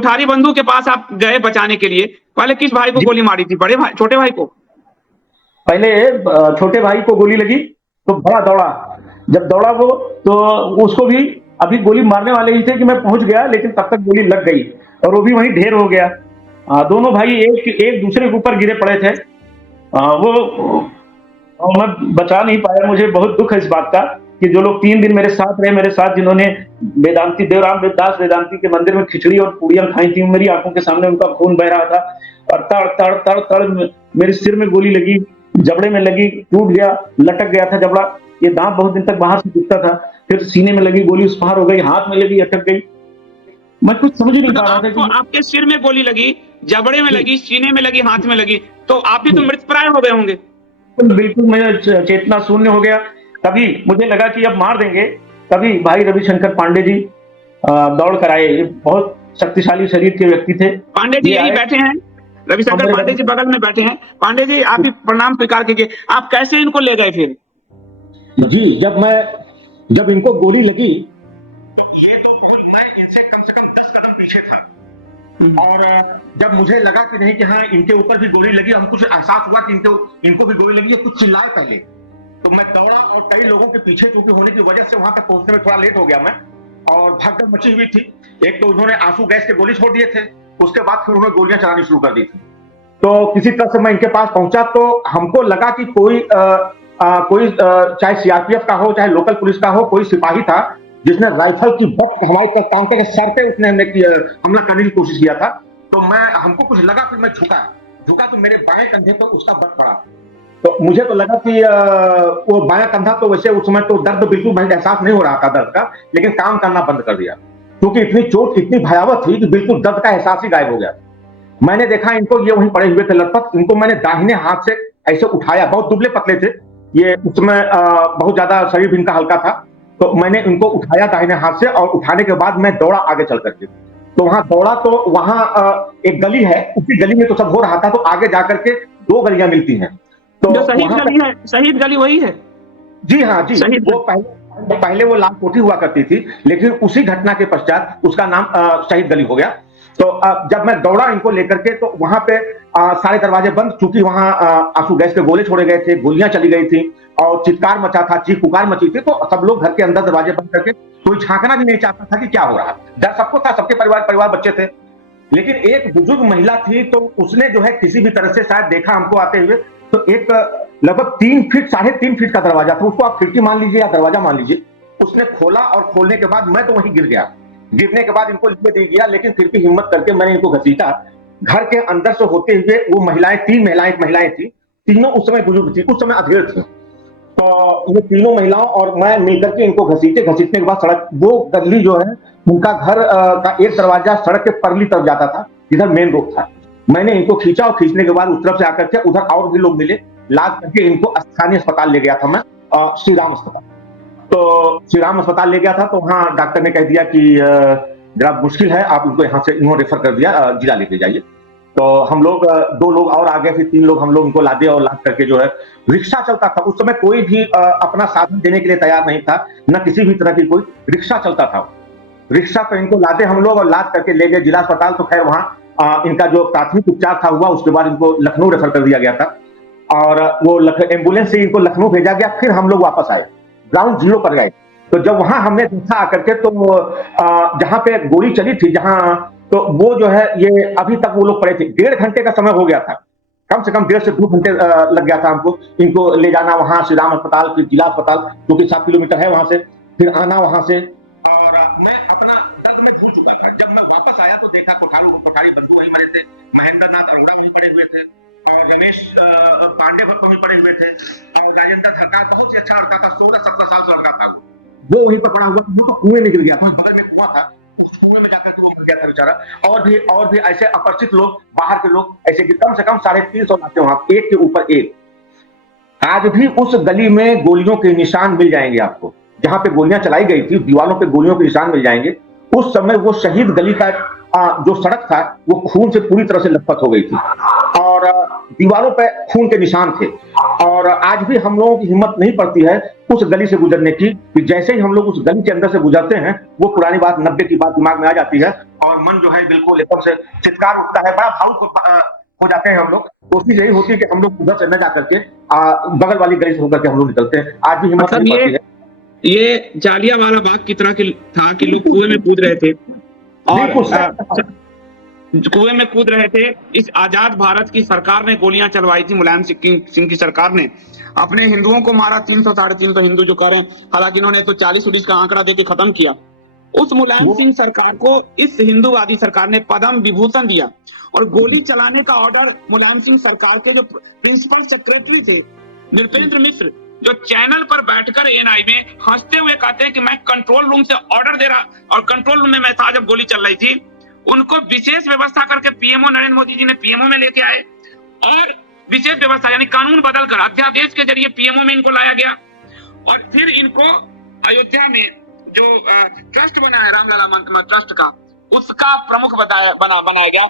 कुठारी बंधु के पास आप गए बचाने के लिए, पहले किस भाई को गोली मारी थी? बड़े भाई, छोटे भाई को? पहले छोटे भाई को गोली लगी तो बड़ा दौड़ा। जब दौड़ा वो तो उसको भी अभी गोली मारने वाले ही थे कि मैं पहुंच गया, लेकिन तब तक गोली लग गई और वो भी वहीं ढेर हो गया। दोनों भाई एक दूसरे के ऊपर गिरे पड़े थे। वो मैं बचा नहीं पाया। मुझे बहुत दुख है इस बात का कि जो लोग 3 दिन मेरे साथ रहे, मेरे साथ जिन्होंने वेदांती देवराम दास वेदांती के मंदिर में खिचड़ी और पूड़ियां खाई थी, मेरी आंखों के सामने उनका खून बह रहा था और तड़ तड़ तड़ तड़ मेरे सिर में गोली लगी, जबड़े में लगी, टूट गया, लटक गया था जबड़ा। ये दांत बहुत दिन तक बाहर से दिखता था, फिर सीने में लगी गोली, उस पार हो गई, हाथ में लगी, अटक गई। मैं कुछ समझ ही नहीं पा रहा था कि आपके सिर में गोली लगी, जबड़े में लगी, सीने में लगी, हाथ में लगी, तो आप भी तो मृतप्राय हो गए होंगे। बिल्कुल मैं चेतना शून्य हो गया। तभी मुझे लगा कि अब मार देंगे, तभी भाई रविशंकर पांडे जी दौड़ कर आए। ये बहुत शक्तिशाली शरीर के व्यक्ति थे। पांडे जी यही बैठे हैं, रविशंकर पांडे जी बगल में बैठे हैं। पांडे जी आप भी प्रणाम स्वीकार कीजिए। आप कैसे इनको ले गए फिर? जी, जब इनको गोली लगी, ये तो मैं इनसे कम से कम 10 कदम पीछे था और जब मुझे लगा कि नहीं कि हाँ इनके ऊपर भी गोली लगी, हमको कुछ एहसास हुआ कि इनको भी गोली लगी, कुछ चिल्लाए पहले, तो मैं दौड़ा और कई लोगों के पीछे चूंकि होने की वजह से वहां तक पहुंचने में थोड़ा लेट हो गया मैं, और भगदड़ मची हुई थी। एक तो उन्होंने आंसू गैस के गोली छोड़ दिए थे, उसके बाद फिर उन्होंने गोलियां चलानी शुरू कर दी थी। तो किसी तरह से मैं इनके पास पहुंचा तो हमको लगा कि कोई चाहे सीआरपीएफ का हो, चाहे लोकल पुलिस का हो, कोई सिपाही था जिसने राइफल की बट हमारे टांग के सर पे उसने हमला करने की कोशिश किया था। तो हमको कुछ लगा, फिर मैं झुका तो मेरे बाएं कंधे पर उसका बट पड़ा। तो मुझे तो लगा कि वो बायां कंधा तो वैसे उस समय तो दर्द बिल्कुल मुझे एहसास नहीं हो रहा था दर्द का, लेकिन काम करना बंद कर दिया क्योंकि इतनी चोट इतनी भयावह थी कि बिल्कुल दर्द का एहसास ही गायब हो गया। मैंने देखा इनको, ये वहीं पड़े हुए थे लटपट। इनको मैंने दाहिने हाथ से ऐसे उठाया, बहुत दुबले पतले थे ये, उसमें बहुत ज्यादा शरीर इनका हल्का था। तो मैंने इनको उठाया दाहिने हाथ से और उठाने के बाद मैं दौड़ा आगे चल करके। तो वहां दौड़ा तो वहां एक गली है, उसी गली में तो सब हो रहा था। तो आगे जाकर के 2 गलियां मिलती हैं। तो जो शहीद गली है, शहीद गली वही है? जी हाँ जी, वो पहले वो लाल कोठी हुआ करती थी, लेकिन उसी घटना के पश्चात उसका नाम शहीद गली हो गया। तो जब मैं दौड़ा इनको लेकर के तो वहां पे सारे दरवाजे बंद, चूंकि वहां आंसू गैस के गोले छोड़े गए थे, गोलियां चली गई थी और चित्कार मचा था, चीख पुकार मची थी। तो सब लोग घर के अंदर दरवाजे बंद करके, कोई झांकना भी नहीं चाहता था कि क्या हो रहा है। डर सबको था, सबके परिवार बच्चे थे। लेकिन एक बुजुर्ग महिला थी, तो उसने जो है किसी भी तरह से शायद देखा हमको आते हुए, तो एक लगभग 3 फीट 3.5 फीट का दरवाजा था, उसको आप खिड़की मान लीजिए या दरवाजा मान लीजिए। उसने खोला और खोलने के बाद मैं तो वहीं गिर गया। गिरने के बाद इनको लिए दे गया, लेकिन फिर भी हिम्मत करके मैंने इनको घसीटा। घर के अंदर से होते हुए वो महिलाएं, 3 महिलाएं थी, तीनों उस समय बुजुर्ग थी, उस समय अधेड़ थी। तो ये तीनों महिलाओं और मैं मिलकर के इनको घसीटने के बाद सड़क, वो गली जो है उनका घर का एक दरवाजा सड़क के परली तरफ जाता था, जिधर मेन रोड था। मैंने इनको खींचा और खींचने के बाद उस तरफ से आकर के उधर और भी लोग मिले, लाद करके इनको स्थानीय अस्पताल ले गया था मैं, श्री राम अस्पताल। तो श्री राम अस्पताल ले गया था तो वहां डॉक्टर ने कह दिया कि जरा मुश्किल है, आप इनको यहाँ से इन्होंने रेफर कर दिया, जिला लेके जाइए। तो हम लोग 2 लोग और आ गए, फिर 3 लोग हम लोग इनको लादे और लाद करके जो है, रिक्शा चलता था उस समय, कोई भी अपना साधन देने के लिए तैयार नहीं था, न किसी भी तरह की कोई रिक्शा चलता था। रिक्शा पे इनको लादे हम लोग और लाद करके ले गए जिला अस्पताल। तो खैर वहां इनका जो प्राथमिक उपचार था हुआ, उसके बाद इनको लखनऊ रेफर कर दिया गया था और वो एम्बुलेंस से इनको लखनऊ भेजा गया। फिर हम लोग वापस आए, ग्राउंड जीरो पर गए। तो जब वहां हमने देखा आकर के, तो जहां पे गोली चली थी, जहां, तो वो जो है ये अभी तक वो लोग पड़े थे। 1.5 घंटे का समय हो गया था, कम से कम 1.5 से 2 घंटे लग गया था हमको इनको ले जाना वहां श्री राम अस्पताल, फिर जिला अस्पताल जो कि 7 किलोमीटर है वहां से, फिर आना वहां से। और मैं अपना दर्द में भूल चुका था। जब मैं वापस आया तो देखा कोठारी बंधु वहीं मरे थे, महेंद्र नाथ अरोड़ा वहीं पड़े हुए थे और रमेश पांडे भट्ट वहीं पड़े हुए थे और राजेंद्र सरकार, बहुत ही अच्छा लड़का था, 16-17 साल से लड़का था वो वहीं पर पड़ा हुआ, वो तो कुएं में गिर गया था, बगल में कुआं था, उस कुएं में जाकर के वो मर गया था बेचारा। और भी ऐसे अपरिचित लोग, बाहर के लोग ऐसे कि कम से कम 350 लाते वहां, एक के ऊपर एक। आज भी उस गली में गोलियों के निशान मिल जाएंगे आपको, जहां पे गोलियां चलाई गई थी, दीवारों पे गोलियों के निशान मिल जाएंगे। उस समय वो शहीद गली का जो सड़क था वो खून से पूरी तरह से लथपथ हो गई थी और और दीवारों पे खून के निशान थे। और आज भी हम लोगों की हिम्मत नहीं पड़ती है उस गली से गुजरने की, कि जैसे ही हम लोग उस गली के अंदर से गुजरते हैं वो पुरानी बात 90 की बात दिमाग में आ जाती है और मन जो है बिल्कुल एकदम से चित्कार उठता है, बड़ा भावुक हो जाते हैं हम लोग। कोशिश यही होती है कि हम लोग उधर से न जा करके बगल वाली गली से होकर के हम लोग निकलते हैं। आज भी हिम्मत नहीं पड़ती है। ये जालियांवाला बाग की तरह था कि लोग कुएं में कूद रहे थे और कुएं में कूद रहे थे। इस आजाद भारत की सरकार ने गोलियां चलवाई थी, मुलायम सिंह की सरकार ने अपने हिंदुओं को मारा। 300 साढ़े 300 हिंदू जो कह रहे हैं, हालांकि इन्होंने तो 40-40 का आंकड़ा देके खत्म किया। उस मुलायम सिंह सरकार को इस हिंदूवादी सरकार ने पद्म विभूषण दिया और गोली चलाने का ऑर्डर मुलायम सिंह सरकार के जो प्रिंसिपल सेक्रेटरी थे नृपेंद्र मिश्र, जो चैनल पर बैठकर एएनआई में हंसते हुए कहते हैं कि मैं कंट्रोल रूम से ऑर्डर दे रहा, और कंट्रोल रूम में मैं था जब गोली चल रही थी। उनको विशेष व्यवस्था करके पीएमओ नरेंद्र मोदी जी ने पीएमओ में लेके आए और विशेष व्यवस्था यानी कानून बदलकर अध्यादेश के जरिए पीएमओ में इनको लाया गया और फिर इनको अयोध्या में जो ट्रस्ट बना है रामलला ट्रस्ट का, उसका प्रमुख बनाया गया।